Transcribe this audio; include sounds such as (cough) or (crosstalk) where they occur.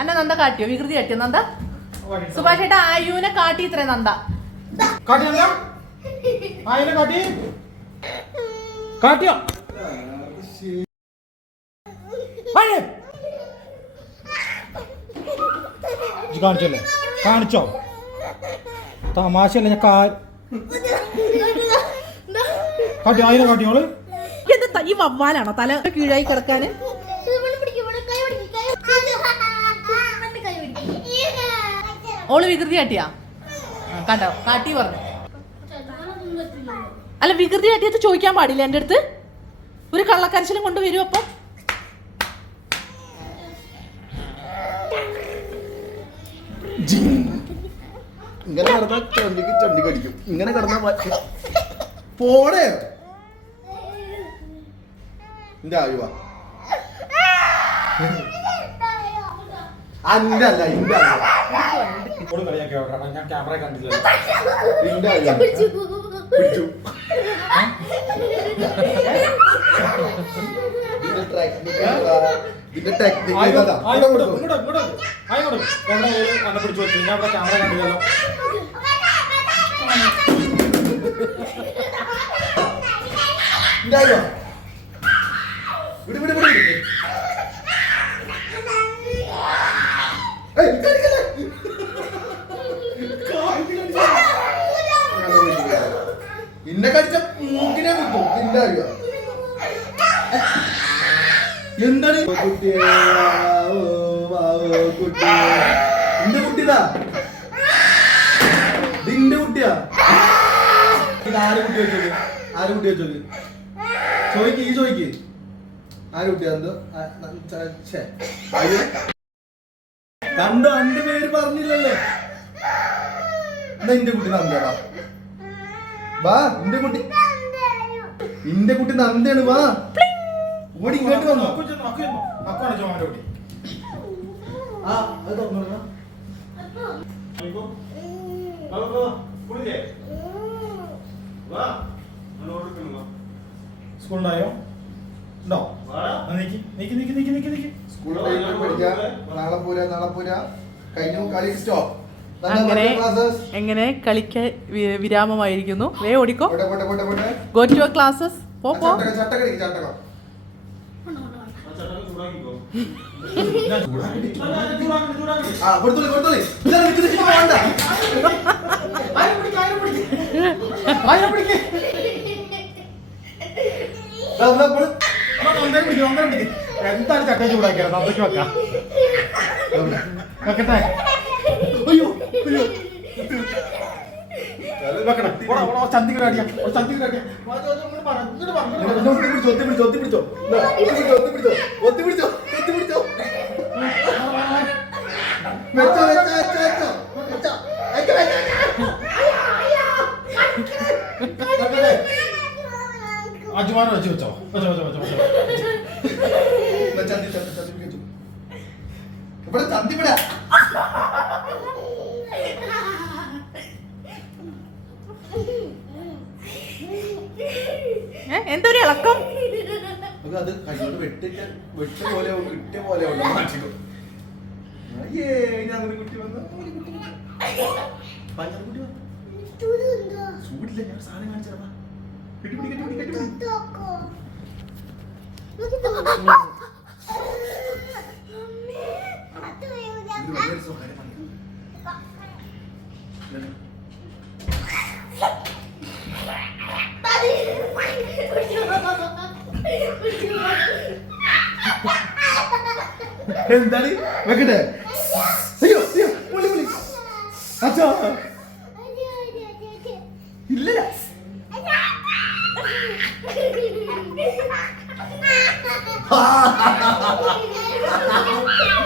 അന്ന നന്ദ കാട്ടിയോ? വികൃതി കാട്ടിയോ? നന്ദ? സുഭാഷ് ഏട്ടാ ആയുവിനെ കാട്ടി ഇത്രേ നന്ദ. കാട്ടിയോ? കാണിച്ചല്ലേ? കാണിച്ചോ? തമാശയല്ല ഞാൻ കാട്ടി ആയിനെ കാട്ടിയോൾ എന്താ ഈ വവ്വാലാണോ? തല കീഴായി കിടക്കാന്? ഓൾ വികൃതി കാട്ടിയാ? കണ്ടോ കാട്ടി പറഞ്ഞു. അല്ല വികൃതി കാട്ടിയത് ചോദിക്കാൻ പാടില്ല എന്റെ അടുത്ത്? ഒരു കള്ളക്കരച്ചിലും കൊണ്ടുവരും അപ്പം. ഇങ്ങനെ കിടന്നാ ചണ്ടിക്ക് ചണ്ടി കടിക്കും. ഇങ്ങനെ കിടന്നാ മ- പോടേ. എന്റെ ആയുവ? അന്റെ അല്ല ഇന്റെ ആയുവ ഇപ്പോഴും കളിയാക്കി നോക്കണം. ഞാൻ ക്യാമറ കണ്ടില്ല ഇന്റെ ആയുവ പിടിച്ചു. ഇതിന്റെ ടെക്നിക്ക് ഇതിന്റെ ടെക്നിക്ക് ഇതാ. ആയി ഇങ്ങോട്ട് ഇങ്ങോട്ട് ഇങ്ങോട്ട് ആയി ഇങ്ങോട്ട് എവിടെ ഒരു അന്നെ പിടിച്ചു വെച്ചു? ഞാൻ ഇവിടെ ക്യാമറ കണ്ടില്ലല്ലോ. ആയുവ വിട് വിട് വിട്. ഇന്നെ കടിച്ച മൂക്കിനെ കുത്തും നിന്റെ അറിയോ എന്താണ്? നിന്റെ കുട്ടിയാ ഇത് ആര് കുട്ടി കുട്ടി ചോദിക്ക് ഈ ചോദിക്ക്. ആര് കുട്ടിയാ? എന്തോ? കണ്ടോ എന്റെ പേര് പറഞ്ഞില്ലല്ലോ. എന്റെ കുട്ടി നന്ദടാ വാ എന്റെ കുട്ടി. എന്റെ കുട്ടി നന്ദയാണ് വാ. ഓടി ഇങ്ങോട്ട് വന്നോ. ആ അത് തുറന്നോളാം ഇപ്പോ, ഉണ്ടോ ആ, നീക്കി നീക്കി നീക്കി നീക്കി നീക്കി നീക്കി. സ്കൂളിൽ ടൈമിൽ പഠിക്കാം. നാളെ പോരാ നാളെ പോരാ. കഴിഞ്ഞു കളി സ്റ്റോപ്പ് അങ്ങനെ എങ്ങനെ കളിക്ക വിരാമമായിരിക്കുന്നു. വേ ഓടിക്കോ. ഗോ ടു യുവർ ക്ലാസ്സസ് പോ പോ. ചൂടാക്കി, (laughs) എന്താണ് ചക്ക ചൂടാക്കിയത്? നന്ദയ്ക്ക് വെക്കാം. വെക്കട്ടെ? അയ്യോ അയ്യോ. വെക്കണം. ഓടാ, ഓടാ, ചന്തിക്ക് അടിയാ ഒരു ചന്തിക്ക് അടിയാ വാ, ചോ, ചോ, ഇങ്ങോട്ട് പറ, ഇങ്ങോട്ട് പറ, ഇങ്ങോട്ട് പറ. ഒത്തി പിടിച്ചോ ഒത്തി പിടിച്ചോ ഒത്തി പിടിച്ചോ. ഒത്തി പിടിച്ചോ ഒത്തി പിടിച്ചോ വെച്ചോ വെച്ചോ വെച്ചോ വെച്ചോ. വെച്ചോ. വെച്ചോ വെച്ചോ അജുമാനം വെച്ച്. വെച്ചോ വെച്ചോ വെച്ചോ വെച്ചോ വെച്ചോ ദാ, ചന്തി ചന്തി ചന്തി പിടിച്ചോ ഇവിടെ ചന്തി ഇവിടെ എന്തൊരു ഇളക്കം അത് കൈകൊണ്ട് വെട്ടിട്ട് വെട്ട പോലെ കിട്ടിയ പോലെ അയ്യേ, അങ്ങനെ കുട്ടി വന്നു. പഞ്ചർ കുട്ടി വന്നു. ചൂടില്ല, ഞാൻ സാധനം കാണിച്ചു തരാം, വാ. കെട്ടിപ്പിടി, കെട്ടിപ്പിടി, കെട്ടിപ്പിടി. എന്താണ് വെക്കട്ടെ. അയ്യോ അയ്യോ പുള്ളി പുള്ളി. അച്ഛാ. ഇല്ല. Ha (laughs)